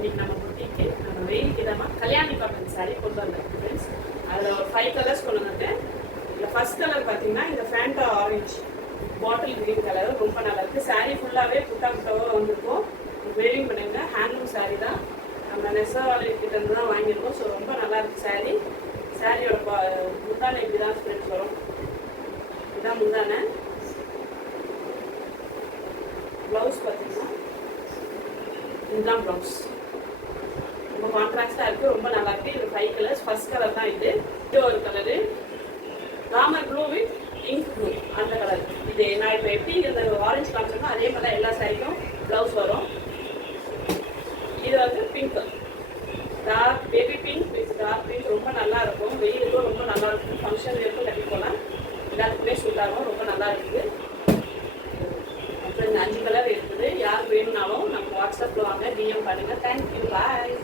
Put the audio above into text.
இன்னைக்கு நம்ம புட்டிக்கு நம்ம வெயிலுக்கு இதமாக கல்யாணி காட்டன் சாரீ கொண்டு வந்திருக்கு ஃப்ரெண்ட்ஸ். அதில் ஒரு 5 கலர்ஸ் கொண்டு வந்திருக்கேன். இதில் ஃபர்ஸ்ட் கலர் பார்த்தீங்கன்னா இந்த Fanta orange bottle green colour ரொம்ப நல்லா இருக்குது. சாரீ ஃபுல்லாகவே புட்டாக வந்திருக்கும். வெயிலிங் பண்ணுங்க. ஹேண்ட்லூம் சாரீ தான், நம்ம நெசவாளிகிட்ட இருந்து தான் வாங்கியிருக்கோம். ஸோ ரொம்ப நல்லா இருக்குது சாரீ. சாரியோட முந்தானை இப்படி தான் ஃப்ரெண்ட்ஸ் வரும். இதுதான் முந்தானை. ப்ளவுஸ் பார்த்தீங்கன்னா இதுதான் ப்ளவுஸ். ரொம்ப கான்ட்ராஸ்டாக இருக்குது, ரொம்ப நல்லா இருக்குது. இது 5 கலர்ஸ். ஃபர்ஸ்ட் கலர் தான் இது. இது ஒரு colour Ramar blue with ink blue, அந்த கலர். இது நான் இப்போ எப்படி இந்த ஆரஞ்சு காமிச்சோம்னா அதே மாதிரி தான் எல்லா சாரிக்கும் ப்ளவுஸ் வரும். இது வந்து pink, dark baby pink with dark pink. ரொம்ப நல்லா இருக்கும், வெயிலுக்கும் ரொம்ப நல்லா இருக்கும். ஃபங்க்ஷன் இருக்கும் கட்டி போனால் எல்லாத்துக்குமே சூட் ஆகும். ரொம்ப நல்லா இருக்குது. அப்புறம் இந்த 5 கலர் இருக்குது. யாருக்கு வேணும்னாலும் நம்ம வாட்ஸ்அப்பில் வாங்க, டிஎம் பண்ணுங்கள். தேங்க்யூ, பாய்.